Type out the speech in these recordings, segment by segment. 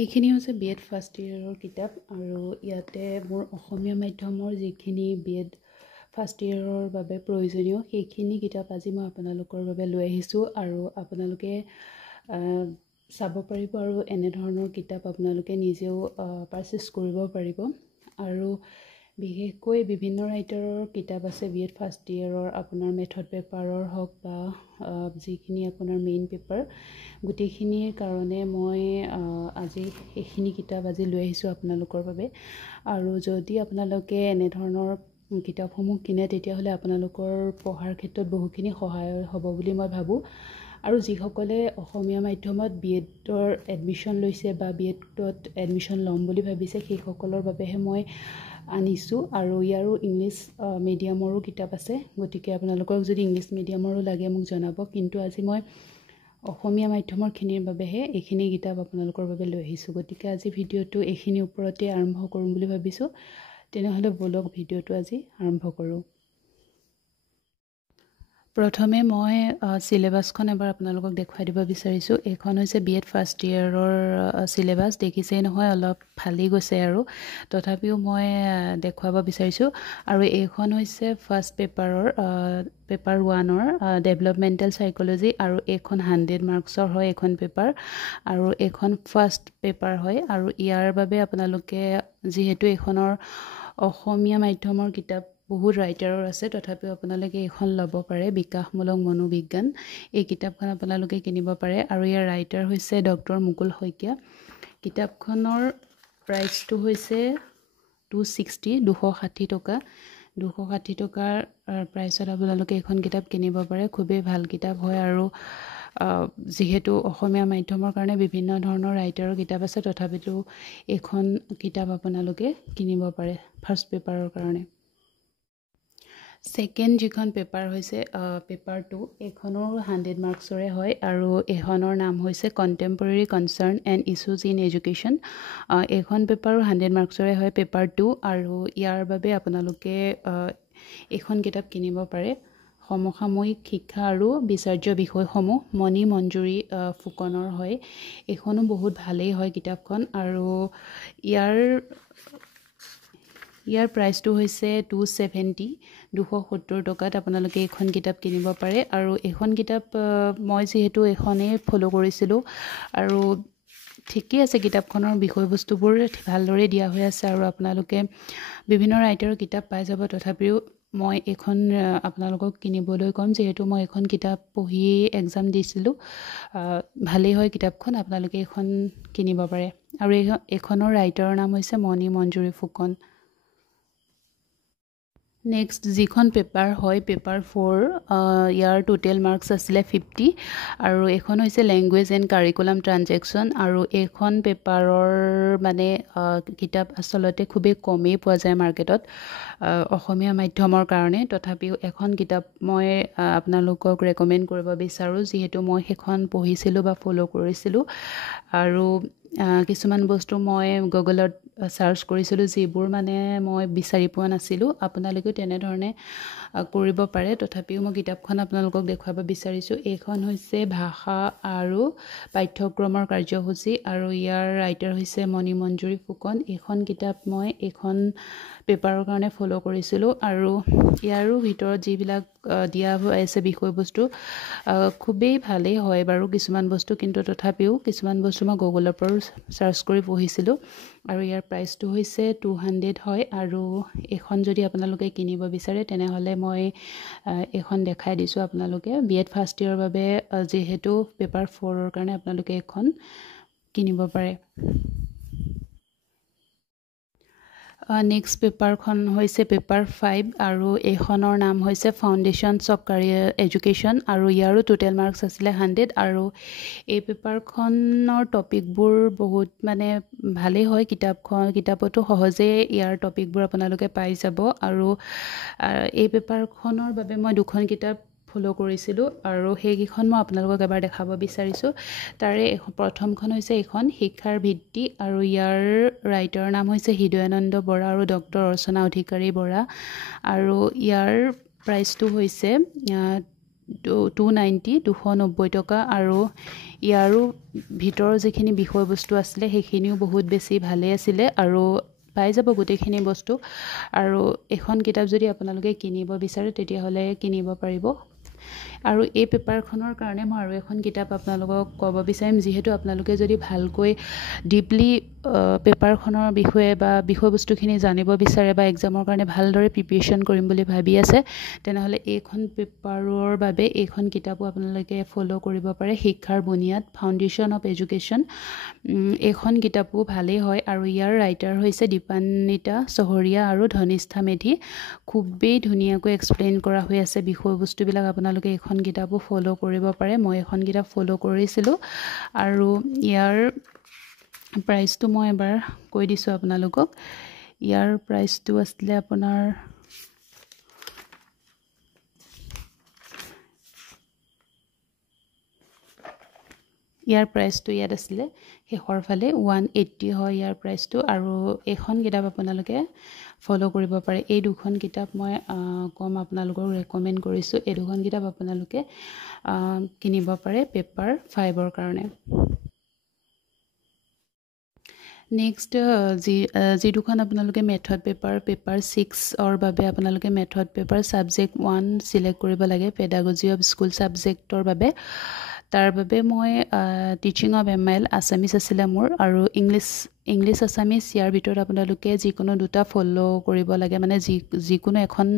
এইখিনি হৈছে BEd first ইয়েৰৰ কিতাপ আৰু ইয়াতে মোৰ অসমীয়া মাধ্যমৰ যিখিনি বিএড ফাৰ্ষ্ট ইয়েৰৰ বাবে প্ৰয়োজনীয় সেইখিনি কিতাপ আজি মই আপোনালোকৰ বাবে লৈ আহিছোঁ আৰু আপোনালোকে চাব পাৰিব আৰু এনেধৰণৰ কিতাপ আপোনালোকে নিজেও পাৰচেছ কৰিব পাৰিব আৰু বিশেষকৈ বিভিন্ন ৰাইটাৰৰ কিতাপ আছে বিএড ফাৰ্ষ্ট ইয়েৰৰ আপোনাৰ মেথড পেপাৰৰ হওক বা যিখিনি আপোনাৰ মেইন পেপাৰ গোটেইখিনিৰ কাৰণে মই আজি এইখিনি কিতাপ আজি লৈ আহিছোঁ আপোনালোকৰ বাবে আৰু যদি আপোনালোকে এনেধৰণৰ কিতাপসমূহ কিনে তেতিয়াহ'লে আপোনালোকৰ পঢ়াৰ ক্ষেত্ৰত বহুখিনি সহায় হ'ব বুলি মই ভাবোঁ আৰু যিসকলে অসমীয়া মাধ্যমত বিএডৰ এডমিশ্যন লৈছে বা বিএডত এডমিশ্যন ল'ম বুলি ভাবিছে সেইসকলৰ বাবেহে মই আনিছোঁ আৰু ইয়াৰো ইংলিছ মিডিয়ামৰো কিতাপ আছে গতিকে আপোনালোকক যদি ইংলিছ মিডিয়ামৰো লাগে মোক জনাব কিন্তু আজি মই অসমীয়া মাধ্যমৰখিনিৰ বাবেহে এইখিনি কিতাপ আপোনালোকৰ বাবে লৈ আহিছোঁ গতিকে আজি ভিডিঅ'টো এইখিনিৰ ওপৰতে আৰম্ভ কৰিম বুলি ভাবিছোঁ তেনেহ'লে বলক ভিডিঅ'টো আজি আৰম্ভ কৰোঁ প্ৰথমে মই চিলেবাছখন এবাৰ আপোনালোকক দেখুৱাই দিব বিচাৰিছোঁ এইখন হৈছে বিএড ফাৰ্ষ্ট ইয়েৰৰ চিলেবাছ দেখিছেই নহয় অলপ ফালি গৈছে আৰু তথাপিও মই দেখুৱাব বিচাৰিছোঁ আৰু এইখন হৈছে ফাৰ্ষ্ট পেপাৰৰ পেপাৰ 1ৰ ডেভেলপমেণ্টেল চাইক'লজি আৰু এইখন 100 মাৰ্কছৰ হয় এইখন পেপাৰ আৰু এইখন ফাৰ্ষ্ট পেপাৰ হয় আৰু ইয়াৰ বাবে আপোনালোকে যিহেতু এইখনৰ অসমীয়া মাধ্যমৰ কিতাপ বহুত ৰাইটাৰৰ আছে তথাপিও আপোনালোকে এইখন ল'ব পাৰে বিকাশমূলক মনোবিজ্ঞান এই কিতাপখন আপোনালোকে কিনিব পাৰে আৰু ইয়াৰ ৰাইটাৰ হৈছে ডক্টৰ মুকুল শইকীয়া কিতাপখনৰ প্ৰাইচটো হৈছে 260 টকা 260 টকাৰ প্ৰাইচত আপোনালোকে এইখন কিতাপ কিনিব পাৰে খুবেই ভাল কিতাপ হয় আৰু যিহেতু অসমীয়া মাধ্যমৰ কাৰণে বিভিন্ন ধৰণৰ ৰাইটাৰৰ কিতাপ আছে তথাপিতো এইখন কিতাপ আপোনালোকে কিনিব পাৰে ফাৰ্ষ্ট পেপাৰৰ কাৰণে ছেকেণ্ড যিখন পেপাৰ হৈছে পেপাৰ 2 এইখনৰ 100 মাৰ্কছৰে হয় আৰু এইখনৰ নাম হৈছে contemporary concerned and issues in education এইখন পেপাৰো 100 মাৰ্কছৰে হয় পেপাৰ 2 আৰু ইয়াৰ বাবে আপোনালোকে এইখন কিতাপ কিনিব পাৰে সমসাময়িক শিক্ষা আৰু বিচাৰ্য বিষয়সমূহ মণি মঞ্জুৰী ফুকনৰ হয় এইখনো বহুত ভালেই হয় কিতাপখন আৰু ইয়াৰ প্ৰাইচটো হৈছে 270 টকাত আপোনালোকে এইখন কিতাপ কিনিব পাৰে আৰু এইখন কিতাপ মই যিহেতু এইখনেই ফ'ল' কৰিছিলোঁ আৰু ঠিকেই আছে কিতাপখনৰ বিষয়বস্তুবোৰ ভালদৰে দিয়া হৈ আছে আৰু আপোনালোকে বিভিন্ন ৰাইটাৰৰ কিতাপ পাই যাব তথাপিও মই এইখন আপোনালোকক কিনিবলৈ ক'ম যিহেতু মই এইখন কিতাপ পঢ়িয়েই এক্সাম দিছিলোঁ ভালেই হয় কিতাপখন আপোনালোকে এইখন কিনিব পাৰে আৰু এইখনৰ ৰাইটাৰৰ নাম হৈছে মণি মঞ্জুৰী ফুকন নেক্সট যিখন পেপাৰ হয় পেপাৰ 4 ইয়াৰ টোটেল মাৰ্কছ আছিলে 50 আৰু এইখন হৈছে লেংগুৱেজ এণ্ড কাৰিকুলাম ট্ৰানজেকশ্যন আৰু এইখন পেপাৰৰ মানে কিতাপ আচলতে খুবেই কমেই পোৱা যায় মাৰ্কেটত অসমীয়া মাধ্যমৰ কাৰণে তথাপিও এখন কিতাপ মই আপোনালোকক ৰেকমেণ্ড কৰিব বিচাৰোঁ যিহেতু মই সেইখন পঢ়িছিলোঁ বা ফ'ল' কৰিছিলোঁ আৰু কিছুমান বস্তু মই গুগলত চাৰ্চ কৰিছিলোঁ যিবোৰ মানে মই বিচাৰি পোৱা নাছিলোঁ আপোনালোকেও তেনেধৰণে কৰিব পাৰে তথাপিও মই কিতাপখন আপোনালোকক দেখুৱাব বিচাৰিছোঁ এইখন হৈছে ভাষা আৰু পাঠ্যক্ৰমৰ কাৰ্যসূচী আৰু ইয়াৰ ৰাইটাৰ হৈছে মণি মঞ্জুৰী ফুকন এইখন কিতাপ মই এইখন পেপাৰৰ কাৰণে ফ'ল' কৰিছিলোঁ আৰু ইয়াৰো ভিতৰত যিবিলাক দিয়া হৈ আছে বিষয়বস্তু খুবেই ভালেই হয় বাৰু কিছুমান বস্তু কিন্তু তথাপিও কিছুমান বস্তু মই গুগলৰ পৰাও চাৰ্চ কৰি পঢ়িছিলোঁ আৰু ইয়াৰ প্ৰাইচটো হৈছে 200 হয় আৰু এইখন যদি আপোনালোকে কিনিব বিচাৰে তেনেহ'লে মই এইখন দেখাই দিছোঁ আপোনালোকে বিএড ফাৰ্ষ্ট ইয়েৰৰ বাবে যিহেতু পেপাৰ 4ৰ কাৰণে আপোনালোকে এইখন কিনিব পাৰে নেক্সট পেপাৰখন হৈছে পেপাৰ 5 আৰু এইখনৰ নাম হৈছে ফাউণ্ডেশ্যনছ অফ কাৰিয়াৰ এডুকেশ্যন আৰু ইয়াৰো টোটেল মাৰ্কছ আছিলে 100 আৰু এই পেপাৰখনৰ টপিকবোৰ বহুত মানে ভালেই হয় কিতাপতো সহজেই ইয়াৰ টপিকবোৰ আপোনালোকে পাই যাব আৰু এই পেপাৰখনৰ বাবে মই দুখন কিতাপ ফ'ল' কৰিছিলোঁ আৰু সেইকেইখন মই আপোনালোকক এবাৰ দেখাব বিচাৰিছোঁ তাৰে প্ৰথমখন হৈছে এইখন শিক্ষাৰ ভিত্তি আৰু ইয়াৰ ৰাইটাৰৰ নাম হৈছে হৃদয়ানন্দ বৰা আৰু ডক্টৰ অৰ্চনা অধিকাৰী বৰা আৰু ইয়াৰ প্ৰাইচটো হৈছে 290 290 টকা আৰু ইয়াৰো ভিতৰৰ যিখিনি বিষয়বস্তু আছিলে সেইখিনিও বহুত বেছি ভালে আছিলে আৰু পাই যাব গোটেইখিনি বস্তু আৰু এখন কিতাপ যদি আপোনালোকে কিনিব বিচাৰে তেতিয়াহ'লে কিনিব পাৰিব আৰু এই পেপাৰখনৰ কাৰণে মই আৰু এখন কিতাপ আপোনালোকক ক'ব বিচাৰিম যিহেতু আপোনালোকে যদি ভালকৈ ডিপলি পেপাৰখনৰ বিষয়ে বা বিষয়বস্তুখিনি জানিব বিচাৰে বা এক্সামৰ কাৰণে ভালদৰে প্ৰিপেৰেশ্যন কৰিম বুলি ভাবি আছে তেনেহ'লে এইখন পেপাৰৰ বাবে এইখন কিতাপো আপোনালোকে ফ'ল' কৰিব পাৰে শিক্ষাৰ বুনিয়াদ ফাউণ্ডেশ্যন অফ এডুকেশ্যন এইখন কিতাপো ভালেই হয় আৰু ইয়াৰ ৰাইটাৰ হৈছে দীপান্বিতা চহৰীয়া আৰু ধনিষ্ঠা মেধি খুবেই ধুনীয়াকৈ এক্সপ্লেইন কৰা হৈ আছে বিষয়বস্তুবিলাক আপোনালোকে এইখন কিতাপো ফ'ল' কৰিব পাৰে মই এখন কিতাপ ফ'ল' কৰিছিলোঁ আৰু ইয়াৰ প্ৰাইচটো মই এবাৰ কৈ দিছোঁ আপোনালোকক ইয়াৰ প্ৰাইচটো আছিলে আপোনাৰ ইয়াৰ প্ৰাইচটো ইয়াত আছিলে শেষৰ ফালে 180 হয় ইয়াৰ প্ৰাইচটো আৰু এখন কিতাপ আপোনালোকে ফ'ল' কৰিব পাৰে এই দুখন কিতাপ মই কম আপোনালোকক ৰেকমেণ্ড কৰিছোঁ এই দুখন কিতাপ আপোনালোকে কিনিব পাৰে পেপাৰ 5ৰ কাৰণে নেক্সট যি দুখন আপোনালোকে মেথড পেপাৰ 6ৰ বাবে আপোনালোকে মেথড পেপাৰ ছাবজেক্ট 1 চিলেক্ট কৰিব লাগে পেডাগজি অফ স্কুল ছাবজেক্টৰ বাবে তাৰ বাবে মই টিচিং অফ MIL আছামিজ আছিলে মোৰ আৰু ইংলিছ আছামিজ ইয়াৰ ভিতৰত আপোনালোকে যিকোনো দুটা ফ'ল' কৰিব লাগে মানে যিকোনো এখন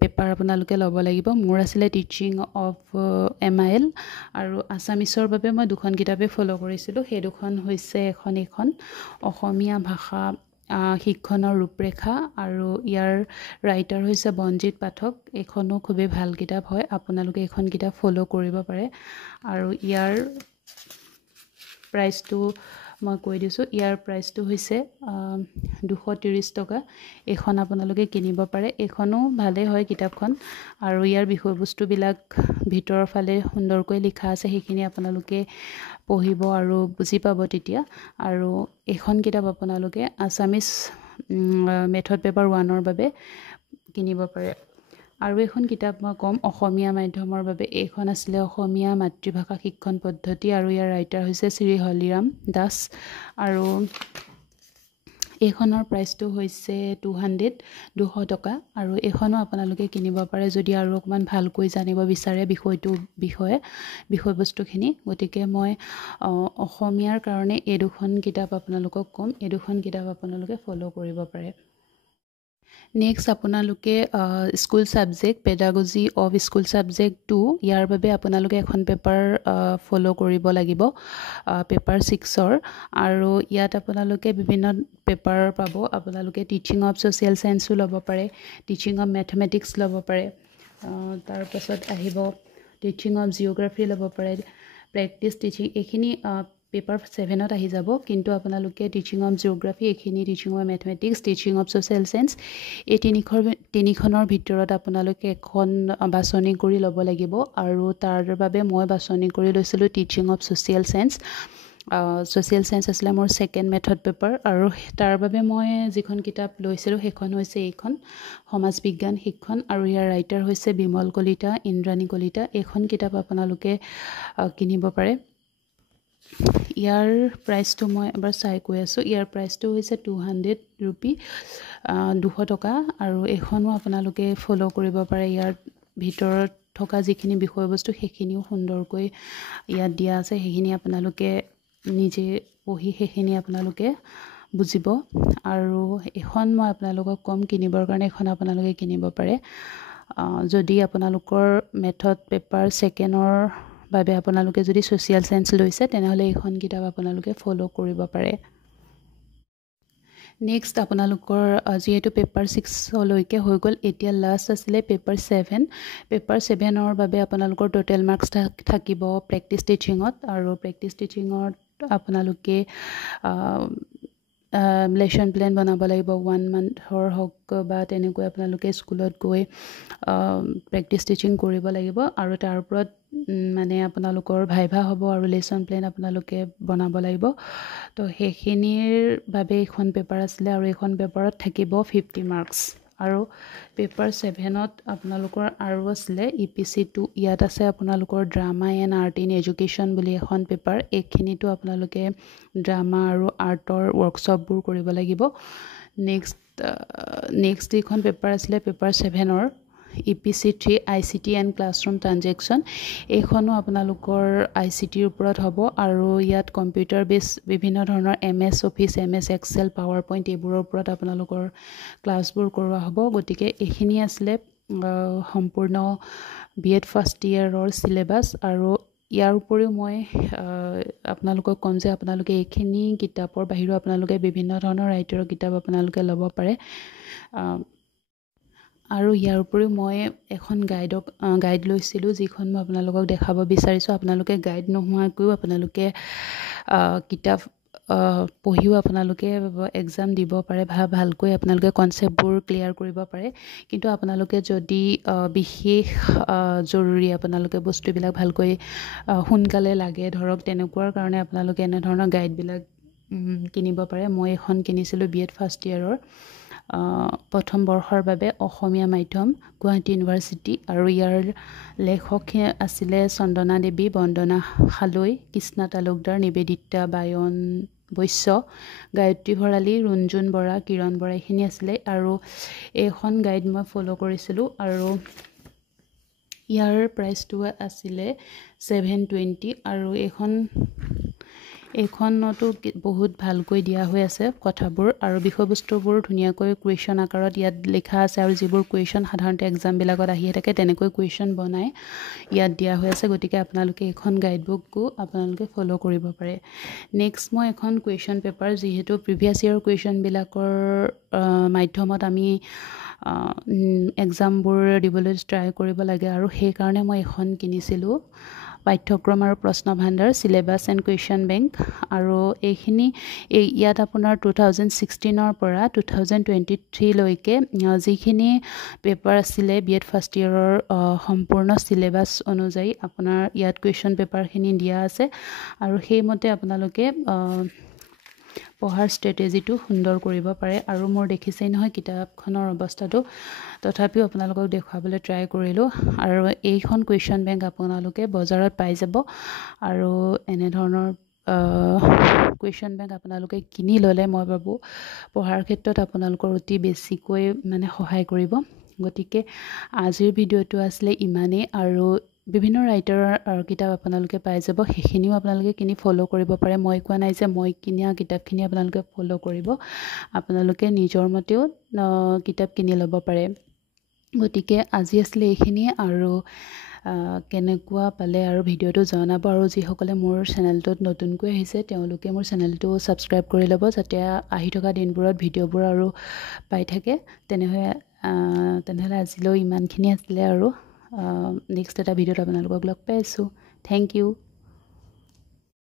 পেপাৰ আপোনালোকে ল'ব লাগিব মোৰ আছিলে টিচিং অফ MIL আৰু আছামিজৰ বাবে মই দুখন কিতাপেই ফ'ল' কৰিছিলোঁ সেই দুখন হৈছে এইখন অসমীয়া ভাষা শিক্ষণৰ ৰূপৰেখা আৰু ইয়াৰ ৰাইটাৰ হৈছে বনজিৎ পাঠক এইখনো খুবেই ভাল কিতাপ হয় আপোনালোকে এইখন কিতাপ ফ'ল' কৰিব পাৰে আৰু ইয়াৰ প্ৰাইচটো মই কৈ দিছোঁ ইয়াৰ প্ৰাইচটো হৈছে 230 টকা এইখন আপোনালোকে কিনিব পাৰে এইখনো ভালেই হয় কিতাপখন আৰু ইয়াৰ বিষয়বস্তুবিলাক ভিতৰৰ ফালে সুন্দৰকৈ লিখা আছে সেইখিনি আপোনালোকে পঢ়িব আৰু বুজি পাব তেতিয়া আৰু এইখন কিতাপ আপোনালোকে আছামিজ মেথড পেপাৰ 1ৰ বাবে কিনিব পাৰে আৰু এখন কিতাপ মই ক'ম অসমীয়া মাধ্যমৰ বাবে এইখন আছিলে অসমীয়া মাতৃভাষা শিক্ষণ পদ্ধতি আৰু ইয়াৰ ৰাইটাৰ হৈছে শ্ৰী হলিৰাম দাস আৰু এইখনৰ প্ৰাইচটো হৈছে 200 টকা আৰু এইখনো আপোনালোকে কিনিব পাৰে যদি আৰু অকণমান ভালকৈ জানিব বিচাৰে বিষয়বস্তুখিনি গতিকে মই অসমীয়াৰ কাৰণে এই দুখন কিতাপ আপোনালোকক ক'ম এই দুখন কিতাপ আপোনালোকে ফ'ল' কৰিব পাৰে নেক্সট আপোনালোকে school subject pedagogy of school subject 2 ইয়াৰ বাবে আপোনালোকে এখন পেপাৰ ফ'ল' কৰিব লাগিব পেপাৰ 6ৰ আৰু ইয়াত আপোনালোকে বিভিন্ন পেপাৰ পাব আপোনালোকে টিচিং অফ ছ'চিয়েল চায়েন্সো ল'ব পাৰে টিচিং অফ মেথমেটিক্স ল'ব পাৰে তাৰপাছত আহিব টিচিং অফ জিঅ'গ্ৰাফি ল'ব পাৰে প্ৰেক্টিছ টিচিং এইখিনি পেপাৰ 7ত আহি যাব কিন্তু আপোনালোকে টিচিং অফ জিঅ'গ্ৰাফি এইখিনি teaching of mathematics teaching of social science এই তিনিখনৰ ভিতৰত আপোনালোকে এখন বাছনি কৰি ল'ব লাগিব আৰু তাৰ বাবে মই বাছনি কৰি লৈছিলোঁ টিচিং অফ ছ'চিয়েল চায়েন্স আছিলে মোৰ ছেকেণ্ড মেথড পেপাৰ আৰু তাৰ বাবে মই যিখন কিতাপ লৈছিলোঁ সেইখন হৈছে এইখন সমাজ বিজ্ঞান শিক্ষণ আৰু ইয়াৰ ৰাইটাৰ হৈছে বিমল কলিতা ইন্দ্ৰাণী কলিতা এইখন কিতাপ আপোনালোকে কিনিব পাৰে ইয়াৰ প্ৰাইচটো মই এবাৰ চাই কৈ আছোঁ ইয়াৰ প্ৰাইচটো হৈছে 200 ৰুপি 200 টকা আৰু এইখনো আপোনালোকে ফ'ল' কৰিব পাৰে ইয়াৰ ভিতৰত থকা যিখিনি বিষয়বস্তু সেইখিনিও সুন্দৰকৈ ইয়াত দিয়া আছে সেইখিনি আপোনালোকে নিজে পঢ়ি সেইখিনি আপোনালোকে বুজিব আৰু এখন মই আপোনালোকক ক'ম কিনিবৰ কাৰণে এখন আপোনালোকে কিনিব পাৰে যদি আপোনালোকৰ মেথড পেপাৰ 2ৰ বাবে আপোনালোকে যদি ছ'চিয়েল চায়েন্স লৈছে তেনেহ'লে এইখন কিতাপ আপোনালোকে ফ'ল' কৰিব পাৰে নেক্সট আপোনালোকৰ যিহেতু পেপাৰ 6লৈকে হৈ গ'ল এতিয়া লাষ্ট আছিলে পেপাৰ 7ৰ বাবে আপোনালোকৰ টোটেল মাৰ্কছ থাকিব প্ৰেক্টিছ টিচিঙত আৰু প্ৰেক্টিছ টিচিঙত আপোনালোকে লেচন প্লেন বনাব লাগিব 1 মান্থৰ হওক বা তেনেকৈ আপোনালোকে স্কুলত গৈ প্ৰেক্টিছ টিচিং কৰিব লাগিব আৰু তাৰ ওপৰত মানে আপোনালোকৰ ভাইভা হ'ব আৰু লেচন প্লেন আপোনালোকে বনাব লাগিব তো সেইখিনিৰ বাবে এইখন পেপাৰ আছিলে আৰু এইখন পেপাৰত থাকিব 50 মাৰ্কছ আৰু পেপাৰ 7ত আপোনালোকৰ আৰু আছিলে EPC2 ইয়াত আছে আপোনালোকৰ drama and art in education বুলি এখন পেপাৰ এইখিনিতো আপোনালোকে ড্ৰামা আৰু আৰ্টৰ ৱৰ্কশ্বপবোৰ কৰিব লাগিব নেক্সট যিখন পেপাৰ আছিলে পেপাৰ 7ৰ EPC3 ICT and classroom transaction এইখনো আপোনালোকৰ ICTৰ ওপৰত হ'ব আৰু ইয়াত কম্পিউটাৰ বেছ বিভিন্ন ধৰণৰ MS Office MS Excel PowerPoint এইবোৰৰ ওপৰত আপোনালোকৰ ক্লাছবোৰ কৰোৱা হ'ব গতিকে এইখিনি আছিলে সম্পূৰ্ণ BEd ফাৰ্ষ্ট ইয়েৰৰ চিলেবাছ আৰু ইয়াৰ উপৰিও মই আপোনালোকক ক'ম যে আপোনালোকে এইখিনি কিতাপৰ বাহিৰেও আপোনালোকে বিভিন্ন ধৰণৰ ৰাইটাৰৰ কিতাপ আপোনালোকে ল'ব পাৰে আৰু ইয়াৰ উপৰিও মই এখন গাইড লৈছিলোঁ যিখন মই আপোনালোকক দেখাব বিচাৰিছোঁ আপোনালোকে গাইড নোহোৱাকৈও আপোনালোকে কিতাপ পঢ়িও আপোনালোকে এক্সাম দিব পাৰে ভালকৈ আপোনালোকে কনচেপ্টবোৰ ক্লিয়াৰ কৰিব পাৰে কিন্তু আপোনালোকে যদি বিশেষ জৰুৰী আপোনালোকে বস্তুবিলাক ভালকৈ সোনকালে লাগে ধৰক তেনেকুৱাৰ কাৰণে আপোনালোকে এনেধৰণৰ গাইডবিলাক কিনিব পাৰে মই এখন কিনিছিলোঁ BEd ফাৰ্ষ্ট ইয়েৰৰ প্ৰথম বৰ্ষৰ বাবে অসমীয়া মাধ্যম গুৱাহাটী ইউনিভাৰ্চিটি আৰু ইয়াৰ লেখক আছিলে চন্দনা দেৱী বন্দনা হালৈ কৃষ্ণা তালুকদাৰ নিবেদিতা বায়ন বৈশ্য গায়ত্ৰী ভৰালী ৰুণজুন বৰা কিৰণ বৰা এইখিনি আছিলে আৰু এইখন গাইড মই ফ'ল' কৰিছিলোঁ আৰু ইয়াৰ প্ৰাইচটো আছিলে 720 আৰু এইখনতো বহুত ভালকৈ দিয়া হৈ আছে কথাবোৰ আৰু বিষয়বস্তুবোৰ ধুনীয়াকৈ কুৱেশ্যন আকাৰত ইয়াত লিখা আছে আৰু যিবোৰ কুৱেশ্যন সাধাৰণতে এক্সামবিলাকত আহিয়ে থাকে তেনেকৈ কুৱেশ্যন বনাই ইয়াত দিয়া হৈ আছে গতিকে আপোনালোকে এইখন গাইডবুকো আপোনালোকে ফ'ল' কৰিব পাৰে নেক্সট মই এখন কুৱেশ্যন পেপাৰ যিহেতু প্ৰিভিয়াছ ইয়েৰ কুৱেশ্যনবিলাকৰ মাধ্যমত আমি এক্সামবোৰ দিবলৈ ট্ৰাই কৰিব লাগে আৰু সেইকাৰণে মই এখন কিনিছিলোঁ পাঠ্যক্ৰম আৰু প্ৰশ্ন ভাণ্ডাৰ চিলেবাছ এণ্ড কুৱেশ্যন বেংক আৰু ইয়াত আপোনাৰ 2016ৰ পৰা 2023 লৈকে যিখিনি পেপাৰ আছিলে BEd ফাৰ্ষ্ট ইয়েৰৰ সম্পূৰ্ণ চিলেবাছ অনুযায়ী আপোনাৰ ইয়াত কুৱেশ্যন পেপাৰখিনি দিয়া আছে আৰু সেইমতে আপোনালোকে পঢ়াৰ ষ্ট্ৰেটেজিটো সুন্দৰ কৰিব পাৰে আৰু মোৰ দেখিছেই নহয় কিতাপখনৰ অৱস্থাটো তথাপিও আপোনালোকক দেখুৱাবলৈ ট্ৰাই কৰিলোঁ আৰু এইখন কুৱেশ্যন বেংক আপোনালোকে বজাৰত পাই যাব আৰু এনেধৰণৰ কুৱেশ্যন বেংক আপোনালোকে কিনি ল'লে মই ভাবোঁ পঢ়াৰ ক্ষেত্ৰত আপোনালোকৰ অতি বেছিকৈ সহায় কৰিব গতিকে আজিৰ ভিডিঅ'টো আছিলে ইমানেই আৰু বিভিন্ন ৰাইটাৰৰ কিতাপ আপোনালোকে পাই যাব সেইখিনিও আপোনালোকে কিনি ফ'ল' কৰিব পাৰে মই কোৱা নাই যে মই কিনা কিতাপখিনি আপোনালোকে ফ'ল' কৰিব আপোনালোকে নিজৰ মতেও কিতাপ কিনি ল'ব পাৰে গতিকে আজি আছিলে এইখিনিয়ে আৰু কেনেকুৱা পালে আৰু ভিডিঅ'টো জনাব আৰু যিসকলে মোৰ চেনেলটোত নতুনকৈ আহিছে তেওঁলোকে মোৰ চেনেলটো ছাবস্ক্ৰাইব কৰি ল'ব যাতে আহি থকা দিনবোৰত ভিডিঅ'বোৰ আৰু পাই থাকে তেনেহ'লে আজিলৈ ইমানখিনি আছিলে আৰু নেক্সট এটা ভিডিঅ'ত আপোনালোকক লগ পাই আছোঁ থেংক ইউ